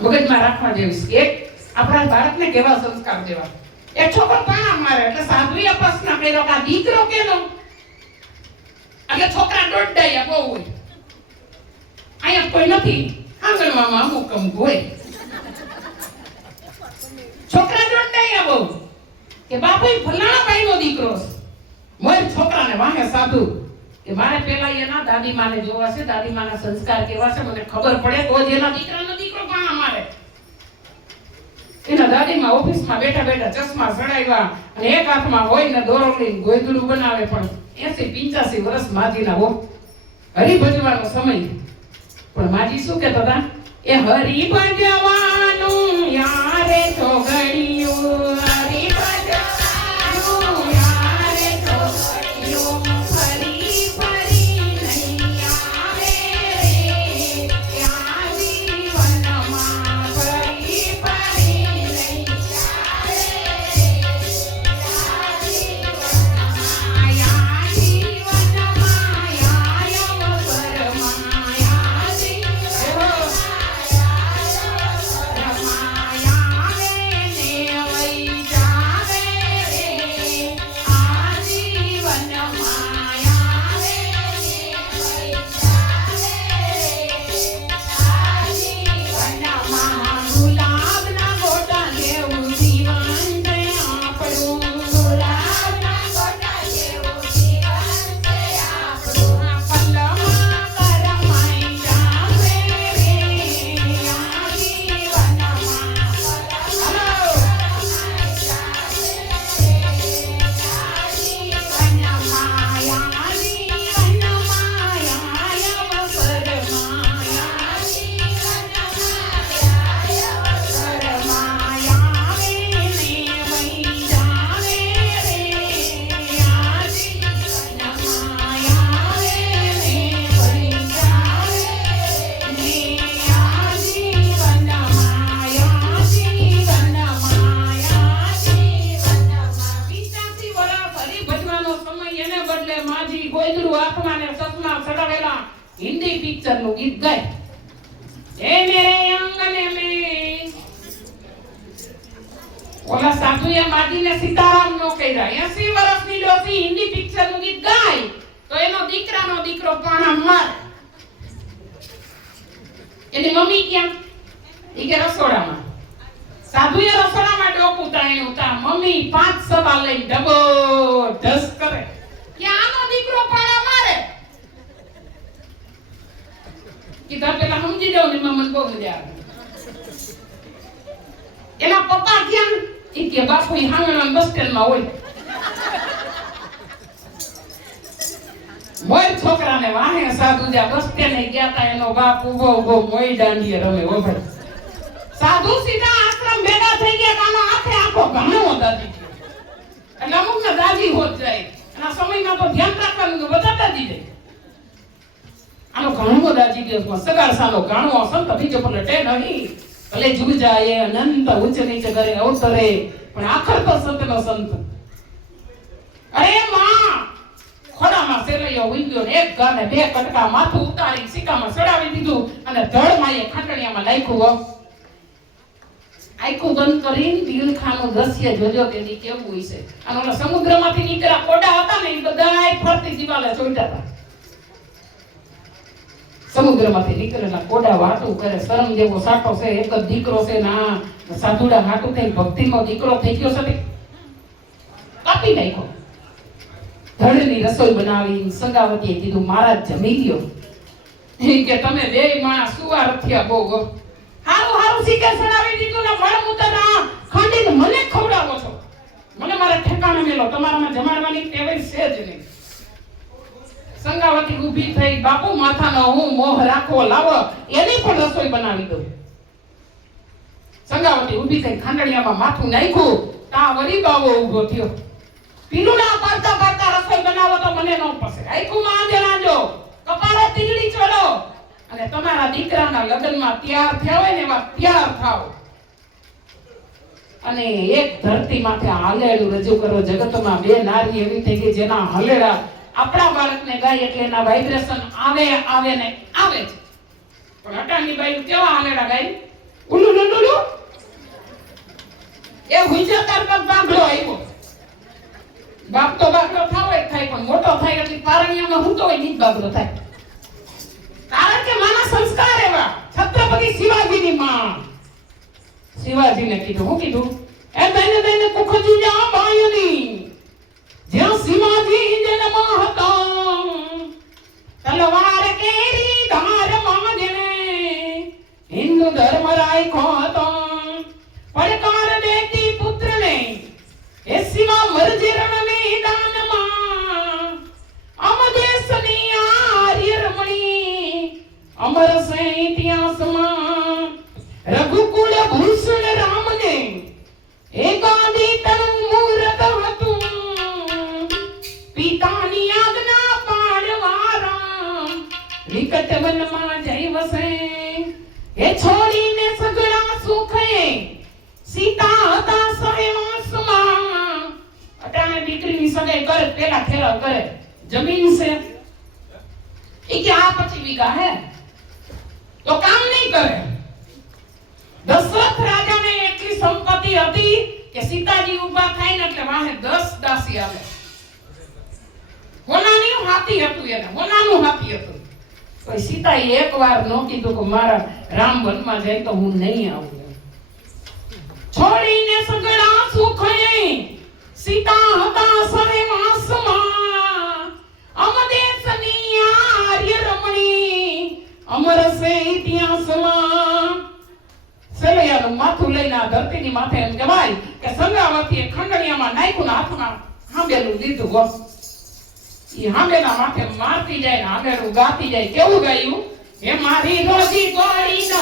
મગજમાં રાખવા જેવી એક આપણા બાળકને કેવા સંસ્કાર દેવા. એક છોકરો પાણા મારે એટલે સાધુએ પ્રશ્ન કર્યો કે આ દીકરો કેનો? એટલે છોકરા દોડાયા બહુ હોય. અહીંયા કોઈ નથી, આંગણમાં અમુક અમુક હોય. છોકરા દોડાયા બહુ કે બાપુ ફલાણા ભાઈનો દીકરો છે. મોર છોકરાને વાહે સાધુ કે મારે પેલા એના દાદીમાને જોવા છે, દાદીમાના સંસ્કાર કેવા છે મને ખબર પડે તો જ એના દીકરાનો દીકરો પાણા મારે. એના દાદીમાં ઓફિસમાં બેઠા બેઠા ચશ્મા ચડાવ્યા અને એક હાથમાં હોય ને દોરો લઈને ગોયદડું બનાવે, પણ 80-85 વર્ષ માજીના હો. હરિભજવાનો સમય. પણ માજી શું કહેતા હતા? એ હરિભજવાનું યારે તો ગળ્યું, હરિભજવાનું યારે તો ગળ્યું, ફરી ફરી નહીં આવે રે આ જીવનમાં, ફરી ફરી નહીં આવે આ જીવનમાં, યા અવસરમાં, યા हिंदी पिक्चर નું ગીત ગાય. એ મેરે આંગણે મે ઓલા સાધુએ માજીને સીતારામ નો કર્યા. 80 વર્ષની ડોસી હિન્દી પિક્ચર નું ગીત ગાય તો એનો દીકરાનો દીકરો પાણા મારે. એની મમ્મી ક્યાં? ઈ કે રસોડામાં. સાધુએ રસોડામાં ડોકું તાણ્યું તા મમ્મી 5 સવા લઈ ડબો ઢસ કરે કે આનો દીકરો પાણા મારે. કીધા પેલા સમજી જાવ ને મને બહુ મજા આવે. એના પપ્પા ક્યાં? ઈ કે બાપુ ઈ હાંગણા બસ સ્ટેન્ડમાં હોય. મોય છોકરાને વાહે સાધુ જા બસ સ્ટેન્ડે ગયા તા એનો બાપ ઉભો ઉભો મોય દાંડીએ રમે હો ભાઈ. સાધુ સીધા આશ્રમ ભેગા થઈ ગયા કાનો આખે આખો ઘણો દાદી ગયો. એટલે અમુક ને દાદી હોત જાય. એના સમયમાં તો ધ્યાન રાખવાનું કે બધા દાદી જાય. આનો ઘણો દાજી દિવસમાં સગારસાનો ઘણો સંત બીજો પલટે નહીં. ભલે જુગ જાય અનંત ઉચ્ચ નીચે કરે અવતરે પણ આખર તો સંતનો સંત. અરે માં ખોડામાં સેલૈયો ઉંગ્યો ને એક ગાને 2 કટકા માથું ઉતારી સિક્કામાં ચડાવી દીધું અને ધડમાં એ ખાંડણિયામાં નાખ્યું. આંખો બંધ કરીને દિલખાનું દ્રશ્ય જોજો તેની કેવું હોય છે. અને ઓલા સમુદ્રમાંથી નીકળ્યા કોડા હતા ને એ બધાય ફરતી દિવાલે ચોંટ્યા હતા. સમુદ્રમાંથી નીકળેલા કોડા વાતું કરે શરમ જેવો સાટો છે. એક જ દીકરો છે ના સાધુડા હાટું થઈ ભક્તિનો દીકરો થઈ ગયો છે કાપી નાખ્યો. ધડની રસોઈ બનાવી સંગાવતીએ કીધું મહારાજ જમી ગયો. કે તમે બે માણસ સુવાર થયા બહુ હારું હારું શીખે સડાવી દીધું ને મળમૂતર ના ખાંડીને મને ખવડાવો છો. મને મારા ઠેકાણે મેલો. તમારામાં જમાડવાની ટેવ છે જ નહીં. સંગાવતી ઊભી થઈ બાપુ માથાનો હું મોહ રાખવો લાવો એની પણ રસોઈ બનાવી દઉં. સંગાવતી ઊભી થઈ ખાંડણિયામાં માથું નાખ્યું તા વળી બાવો ઊભો થયો. પીલું ના પાડતા પાડતા રસોઈ બનાવો તો મને ન પસે. આખુમાં આંજે આંજો કપાળે તીગડી ચોડો અને તમારા દીકરાના લગ્નમાં તૈયાર થયા હોય ને એવા તૈયાર થાવ. અને એક ધરતી માથે હાલેલું રજૂ કરો. જગતમાં 2 નારી એવી થઈ ગઈ જેના હલેડા આપણા બાળકને ગાય એટલે એના વાઇબ્રેશન આવે આવે ને આવે છે. પણ અટાણની બાઈ કેવા હાલેડા ગાય? ઉલ્લુ એ હુંજે તાર પર બાગડો આવ્યો. બાપ તો બાગડો થાવ જ થાય, પણ મોટો થાય એટલે પારણિયામાં હું તો હોય નીચ બાગડો થાય. કારણ કે માના સંસ્કાર એવા. છત્રપતિ શિવાજીની માં શિવાજીને કીધું, હું કીધું? એ દઈને દઈને કુખજી જા બાયની જ્યાં શિવાજી જન્મ હતો, તલવાર કેરી ધાર માં જેને હિન્દુ ધર્મ રાખ્યો હતો. પડકાર દેતી પુત્રને એ શિવા મરજે રણ મેદાનમાં, અમ દેશની આર્ય રમણી અમર સે ઇતિહાસમાં. રઘુકુળ ભૂષણ રામને એકાદી તનું મૂરત હતું, પિતાની આજ્ઞા પાળવા રામ વિકટ વનમાં જઈ વસે. એ છોડીને સગળા સુખે સીતા હતા સહેવાસમાં. અટાણે દીકરીની સગાઈ કરે પેલા ખેરા કરે, જમીન છે એ કે આ 25 વીઘા હે તો કામ નહીં કરે. દશરથ રાજાને એટલી સંપત્તિ હતી કે સીતાજી ઊભા થાય ને એટલે વાહે 10 દાસી આવે. હોનાની હાથી હતું, એને હોનાનું હાથી હતું. તો સીતાએ એકવાર નો કીધું કે મારા રામ વનમાં જાય તો હું નહીં આવું. છોડીને સગળા સુખે સીતા હતા સહેવાસમાં, અમ દેશની આર્ય રમણી અમર સે ઇતિહાસમાં. સલૈયાનું માથું લઈને આ ધરતીની માથે એમ કહેવાય કે સંગાવતીએ ખંડણીયામાં નાખ્યું ને હાથમાં હાંબેલું લીધું. બસ ઈ હાંબેલા માથે મારતી જાય ને હાંબેલું ગાતી જાય. કેવું ગાયું? હે મારી રોજી ગોળી નો